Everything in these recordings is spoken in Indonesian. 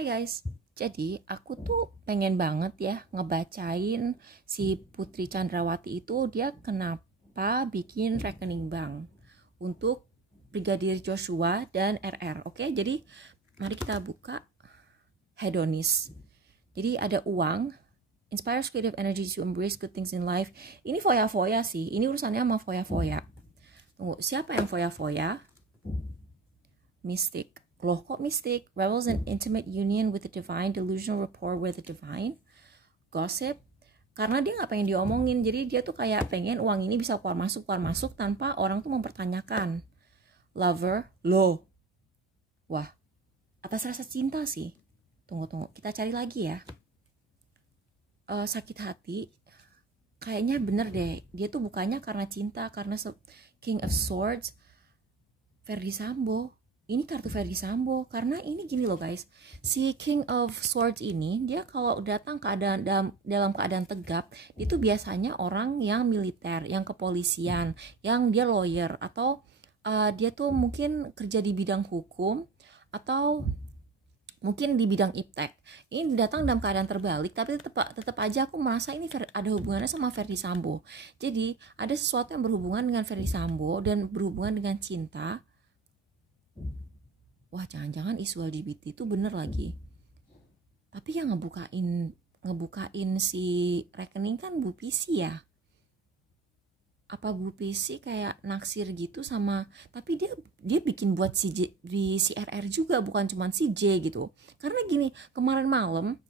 Hai guys, jadi aku tuh pengen banget ya ngebacain si Putri Chandrawati itu dia kenapa bikin rekening bank untuk Brigadir Joshua dan RR. Oke, jadi mari kita buka Hedonist. Jadi ada uang, inspires creative energy to embrace good things in life. Ini foya-foya sih, ini urusannya sama foya-foya. Tunggu, siapa yang foya-foya? Mystic. Loh kok mystic? Revels in intimate union with the divine, delusional rapport with the divine. Gossip. Karena dia gak pengen diomongin, jadi dia tuh kayak pengen uang ini bisa keluar masuk tanpa orang tuh mempertanyakan. Lover. Loh. Wah, atas rasa cinta sih. Tunggu, kita cari lagi ya. Sakit hati. Kayaknya bener deh, dia tuh bukannya karena cinta, karena King of Swords. Ferdy Sambo. Ini kartu Ferdy Sambo, karena ini gini loh guys, si King of Swords ini dia kalau datang dalam keadaan tegap, itu biasanya orang yang militer, yang kepolisian, yang dia lawyer, atau dia tuh mungkin kerja di bidang hukum atau mungkin di bidang iptek. Ini datang dalam keadaan terbalik, tapi tetap aja aku merasa ini ada hubungannya sama Ferdy Sambo. Jadi ada sesuatu yang berhubungan dengan Ferdy Sambo dan berhubungan dengan cinta. Wah, jangan-jangan isu LGBT itu bener lagi. Tapi yang ngebukain si rekening kan Bu Pisi ya. Apa Bu Pisi kayak naksir gitu sama, tapi dia bikin buat si RR juga, bukan cuma si J gitu. Karena gini, kemarin malam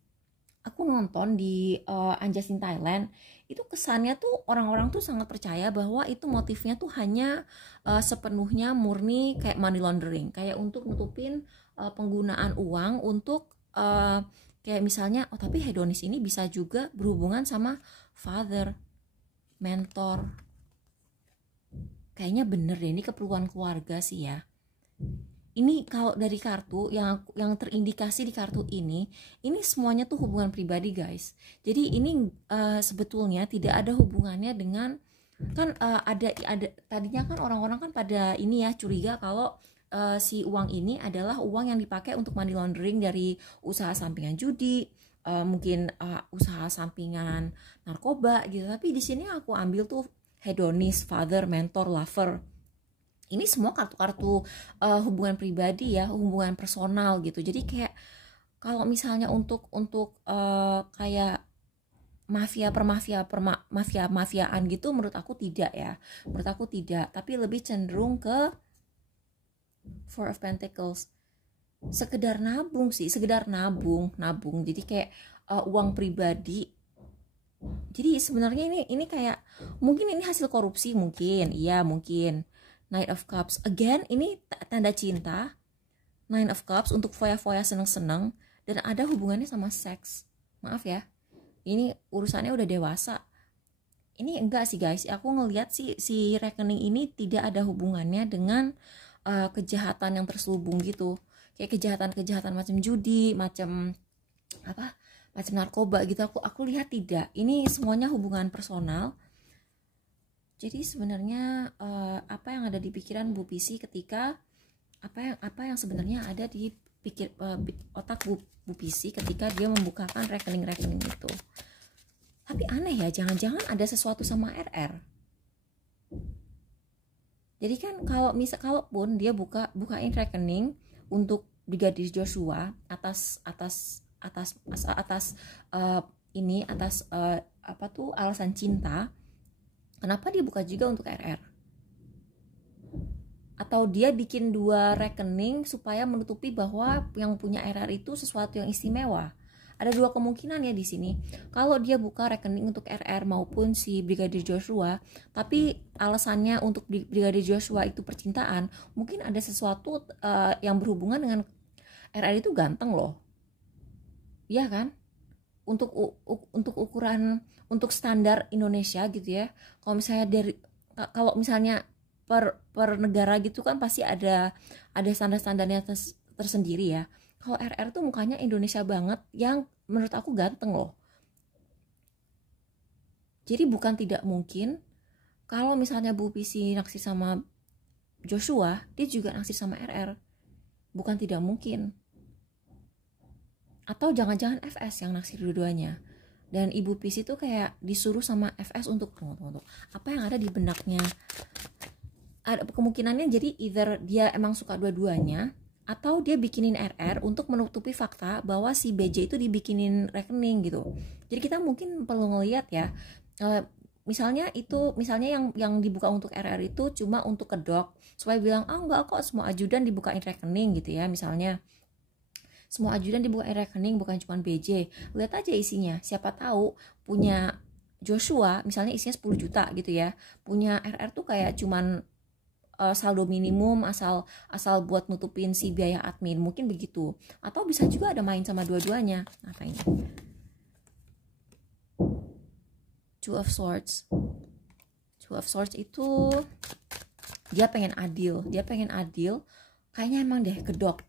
aku nonton di Anjas in Thailand, itu kesannya tuh orang-orang tuh sangat percaya bahwa itu motifnya tuh hanya sepenuhnya murni kayak money laundering, kayak untuk nutupin penggunaan uang untuk kayak misalnya, oh tapi hedonis ini bisa juga berhubungan sama father, mentor. Kayaknya bener deh, ini keperluan keluarga sih ya. Ini kalau dari kartu yang terindikasi di kartu ini semuanya tuh hubungan pribadi guys. Jadi ini sebetulnya tidak ada hubungannya dengan kan ada tadinya kan orang-orang kan pada ini ya curiga kalau si uang ini adalah uang yang dipakai untuk money laundering dari usaha sampingan judi, mungkin usaha sampingan narkoba gitu. Tapi di sini aku ambil tuh hedonist, father, mentor, lover. Ini semua kartu-kartu hubungan pribadi ya, hubungan personal gitu. Jadi kayak kalau misalnya untuk kayak mafiaan gitu, menurut aku tidak ya. Menurut aku tidak, tapi lebih cenderung ke Four of Pentacles. Sekedar nabung sih, sekedar nabung. Jadi kayak uang pribadi. Jadi sebenarnya ini kayak mungkin ini hasil korupsi, mungkin iya, mungkin. Knight of Cups again, ini tanda cinta. Nine of Cups untuk foya-foya seneng-seneng dan ada hubungannya sama seks. Maaf ya, ini urusannya udah dewasa. Ini enggak sih guys, aku ngelihat si rekening ini tidak ada hubungannya dengan kejahatan yang terselubung gitu, kayak kejahatan macam judi, macam narkoba gitu. Aku lihat tidak, ini semuanya hubungan personal. Jadi sebenarnya apa yang ada di pikiran Bu Pisi ketika apa yang sebenarnya ada di otak Bu Pisi ketika dia membukakan rekening itu. Tapi aneh ya, jangan-jangan ada sesuatu sama RR. Jadi kan kalaupun dia bukain rekening untuk Brigadir Joshua atas alasan cinta, kenapa dia buka juga untuk RR? Atau dia bikin dua rekening supaya menutupi bahwa yang punya RR itu sesuatu yang istimewa? Ada dua kemungkinan ya di sini. Kalau dia buka rekening untuk RR maupun si Brigadir Joshua, tapi alasannya untuk Brigadir Joshua itu percintaan, mungkin ada sesuatu yang berhubungan dengan RR itu ganteng loh. Iya kan? Untuk ukuran, untuk standar Indonesia gitu ya. Kalau misalnya per negara gitu kan pasti ada standar-standarnya tersendiri ya. Kalau RR tuh mukanya Indonesia banget, yang menurut aku ganteng loh. Jadi bukan tidak mungkin kalau misalnya Bu Pisi naksir sama Joshua, dia juga naksir sama RR. Bukan tidak mungkin. Atau jangan-jangan FS yang naksir dua-duanya. Dan ibu PC itu kayak disuruh sama FS untuk tunggu. Apa yang ada di benaknya? Ada kemungkinannya jadi either dia emang suka dua-duanya, atau dia bikinin RR untuk menutupi fakta bahwa si BJ itu dibikinin rekening gitu. Jadi kita mungkin perlu ngeliat ya, misalnya yang dibuka untuk RR itu cuma untuk kedok, supaya bilang enggak kok semua ajudan dibukain rekening gitu ya. Misalnya semua ajudan dibukain rekening, bukan cuma BJ. Lihat aja isinya, siapa tahu punya Joshua misalnya isinya 10 juta gitu ya, punya RR tuh kayak cuman saldo minimum asal buat nutupin si biaya admin, mungkin begitu. Atau bisa juga ada main sama dua-duanya. Apa ini? Two of Swords itu dia pengen adil, kayaknya emang deh kedok.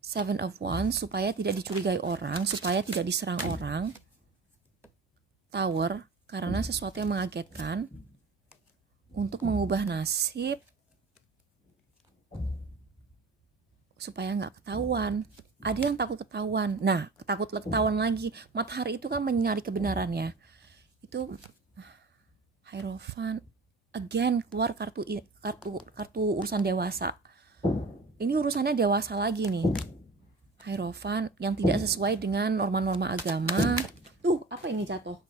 Seven of Wands supaya tidak dicurigai orang, supaya tidak diserang orang. Tower karena sesuatu yang mengagetkan, untuk mengubah nasib supaya nggak ketahuan. Ada yang takut ketahuan. Nah, takut ketahuan lagi. Matahari itu kan menyinari kebenaran ya. Itu Hierophant again, keluar kartu urusan dewasa. Ini urusannya dewasa lagi nih. Hierophant yang tidak sesuai dengan norma-norma agama. Apa ini jatuh?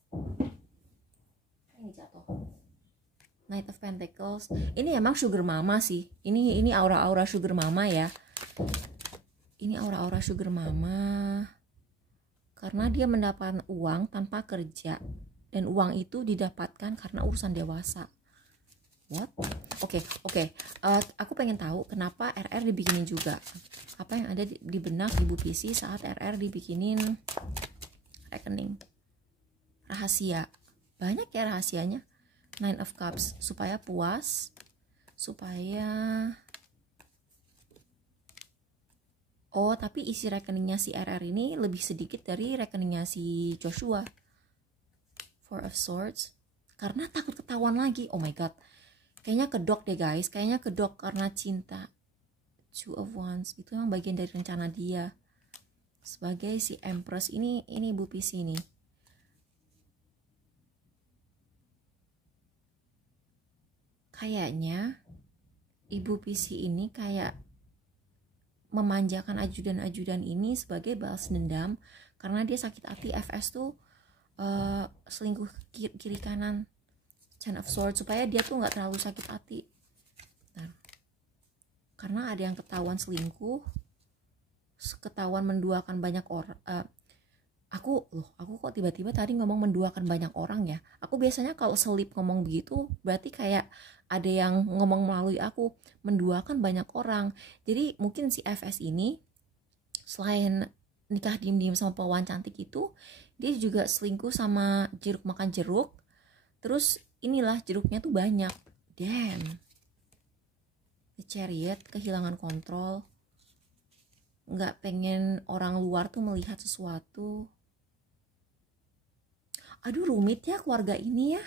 Knight of Pentacles. Ini emang sugar mama sih. Ini aura-aura sugar mama ya. Ini aura-aura sugar mama. Karena dia mendapatkan uang tanpa kerja, dan uang itu didapatkan karena urusan dewasa. What? Oke. Aku pengen tahu kenapa RR dibikinin juga. Apa yang ada di benak Ibu PC saat RR dibikinin rekening? Rahasia. Banyak ya rahasianya. Nine of Cups, supaya puas, tapi isi rekeningnya si RR ini lebih sedikit dari rekeningnya si Joshua. Four of Swords, karena takut ketahuan lagi. Oh my god, kayaknya kedok deh guys, karena cinta. Two of Wands, itu memang bagian dari rencana dia sebagai si Empress. Ini Bu PC nih. Kayaknya Ibu PC ini kayak memanjakan ajudan-ajudan ini sebagai balas dendam karena dia sakit hati FS tuh selingkuh kiri kanan. Ten of Swords, supaya dia tuh nggak terlalu sakit hati. Nah, karena ada yang ketahuan selingkuh, ketahuan menduakan banyak orang. Aku kok tiba-tiba tadi ngomong menduakan banyak orang ya. Aku biasanya kalau selip ngomong begitu berarti kayak ada yang ngomong melalui aku, menduakan banyak orang. Jadi mungkin si FS ini selain nikah diem-diem sama perawan cantik itu, dia juga selingkuh sama jeruk makan jeruk. Terus inilah jeruknya tuh banyak. Damn. The Chariot, kehilangan kontrol. Nggak pengen orang luar tuh melihat sesuatu. Aduh, rumit ya keluarga ini ya.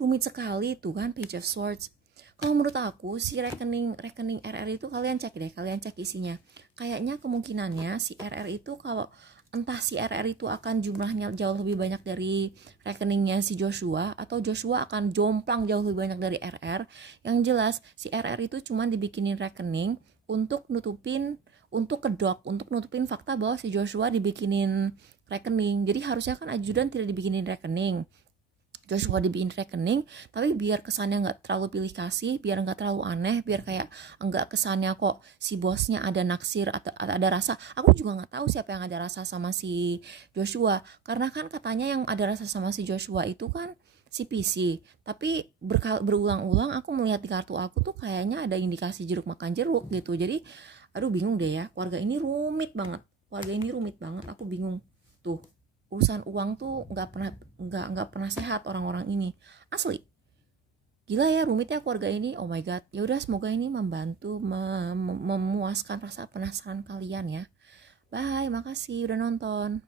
Rumit sekali tuh kan, Page of Swords. Kalau menurut aku si rekening RR itu kalian cek isinya. Kayaknya kemungkinannya si RR itu, kalau entah si RR itu akan jumlahnya jauh lebih banyak dari rekeningnya si Joshua, atau Joshua akan jomplang jauh lebih banyak dari RR. Yang jelas si RR itu cuma dibikinin rekening untuk nutupin fakta bahwa si Joshua dibikinin rekening. Jadi harusnya kan ajudan tidak dibikinin rekening, Joshua dibikin rekening, tapi biar kesannya nggak terlalu pilih kasih, biar nggak terlalu aneh, biar kayak nggak kesannya kok si bosnya ada naksir atau ada rasa. Aku juga nggak tahu siapa yang ada rasa sama si Joshua, karena kan katanya yang ada rasa sama si Joshua itu kan si PC. Tapi berulang-ulang aku melihat di kartu aku tuh kayaknya ada indikasi jeruk makan jeruk gitu. Jadi aduh bingung deh ya, keluarga ini rumit banget. Aku bingung tuh. Urusan uang tuh nggak pernah sehat orang-orang ini, asli gila ya rumitnya keluarga ini. Oh my god, ya udah, semoga ini membantu memuaskan rasa penasaran kalian ya. Bye, makasih udah nonton.